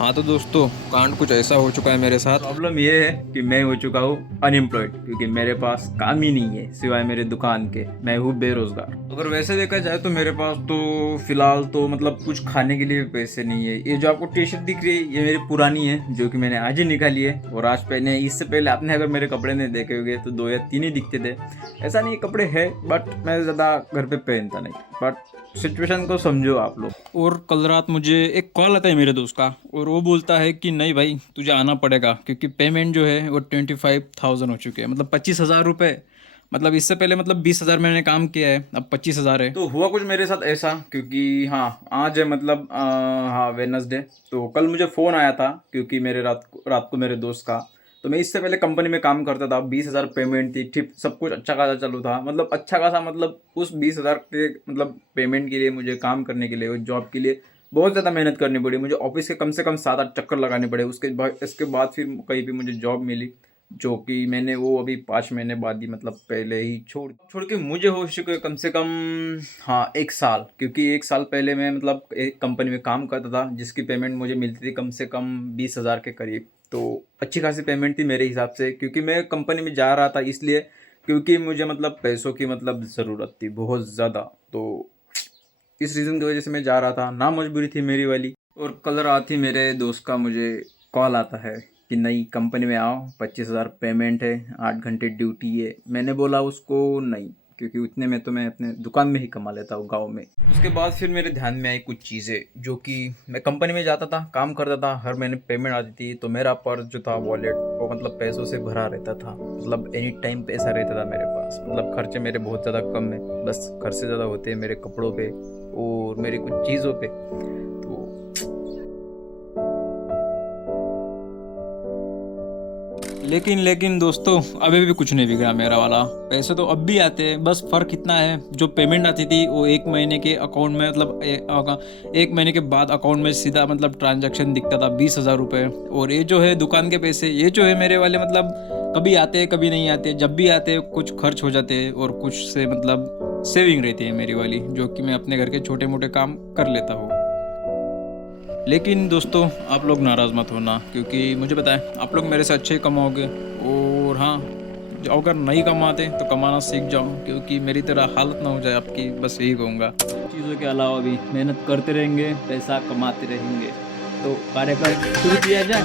हाँ तो दोस्तों, कांड कुछ ऐसा हो चुका है मेरे साथ। प्रॉब्लम ये है कि मैं हो चुका हूँ अनएम्प्लॉयड, क्योंकि मेरे पास काम ही नहीं है सिवाय मेरे दुकान के। मैं हूँ बेरोजगार। अगर वैसे देखा जाए तो मेरे पास तो फिलहाल तो मतलब कुछ खाने के लिए भी पैसे नहीं है। ये जो आपको टी शर्ट दिख रही है ये मेरी पुरानी है, जो कि मैंने आज ही निकाली है और आज पहने। इससे पहले आपने अगर मेरे कपड़े नहीं देखे होंगे तो 2 या 3 ही दिखते थे। ऐसा नहीं, कपड़े है बट मैं ज़्यादा घर पे पहनता नहीं। बट सिचुएशन को समझो आप लोग। और कल रात मुझे एक कॉल आता है मेरे दोस्त का, और वो बोलता है कि नहीं भाई तुझे आना पड़ेगा, क्योंकि पेमेंट जो है वो 25,000 हो चुके हैं, मतलब 25,000 रुपये। मतलब इससे पहले मतलब 20,000 मैंने काम किया है, अब 25,000 है। तो हुआ कुछ मेरे साथ ऐसा, क्योंकि हाँ आज है मतलब हाँ वेनसडे। तो कल मुझे फ़ोन आया था, क्योंकि मेरे रात को मेरे दोस्त का। तो मैं इससे पहले कंपनी में काम करता था, 20,000 पेमेंट थी, ठीक सब कुछ अच्छा खासा चालू था। मतलब अच्छा खासा, मतलब उस 20,000 के मतलब पेमेंट के लिए मुझे काम करने के लिए, उस जॉब के लिए बहुत ज़्यादा मेहनत करनी पड़ी मुझे। ऑफिस के कम से कम 7-8 चक्कर लगाने पड़े। इसके बाद फिर कहीं भी मुझे जॉब मिली, जो कि मैंने वो अभी 5 महीने बाद ही मतलब पहले ही छोड़ के मुझे हो चुके कम से कम हाँ 1 साल। क्योंकि 1 साल पहले मैं मतलब एक कंपनी में काम करता था, जिसकी पेमेंट मुझे मिलती थी कम से कम 20,000 के करीब। तो अच्छी खासी पेमेंट थी मेरे हिसाब से, क्योंकि मैं कंपनी में जा रहा था इसलिए, क्योंकि मुझे मतलब पैसों की मतलब ज़रूरत थी बहुत ज़्यादा। तो इस रीज़न की वजह से मैं जा रहा था, ना मजबूरी थी मेरी वाली। और कल रात ही मेरे दोस्त का मुझे कॉल आता है कि नई कंपनी में आओ, 25,000 पेमेंट है, 8 घंटे ड्यूटी है। मैंने बोला उसको नहीं, क्योंकि उतने में तो मैं अपने दुकान में ही कमा लेता हूँ गांव में। उसके बाद फिर मेरे ध्यान में आई कुछ चीज़ें, जो कि मैं कंपनी में जाता था, काम करता था, हर महीने पेमेंट आती थी, तो मेरा पर्स जो था वॉलेट वो मतलब पैसों से भरा रहता था। मतलब एनी टाइम पैसा रहता था मेरे पास। मतलब खर्चे मेरे बहुत ज़्यादा कम है, बस खर्चे ज़्यादा होते हैं मेरे कपड़ों पे और मेरी कुछ चीज़ों पे। तो लेकिन दोस्तों, अभी भी कुछ नहीं बिगड़ा मेरा वाला। पैसे तो अब भी आते हैं, बस फ़र्क इतना है, जो पेमेंट आती थी वो 1 महीने के अकाउंट में, मतलब 1 महीने के बाद अकाउंट में सीधा मतलब ट्रांजैक्शन दिखता था 20,000 रुपये। और ये जो है दुकान के पैसे, ये जो है मेरे वाले, मतलब कभी आते हैं कभी नहीं आते। जब भी आते हैं कुछ खर्च हो जाते हैं, और कुछ से मतलब सेविंग रहती है मेरी वाली, जो कि मैं अपने घर के छोटे मोटे काम कर लेता हूँ। लेकिन दोस्तों, आप लोग नाराज़ मत होना, क्योंकि मुझे पता है आप लोग मेरे से अच्छे ही कमाओगे। और हाँ, अगर नहीं कमाते तो कमाना सीख जाओ, क्योंकि मेरी तरह हालत ना हो जाए आपकी, बस यही कहूँगा। चीज़ों के अलावा भी मेहनत करते रहेंगे, पैसा कमाते रहेंगे। तो कार्यक्रम शुरू किया जाए।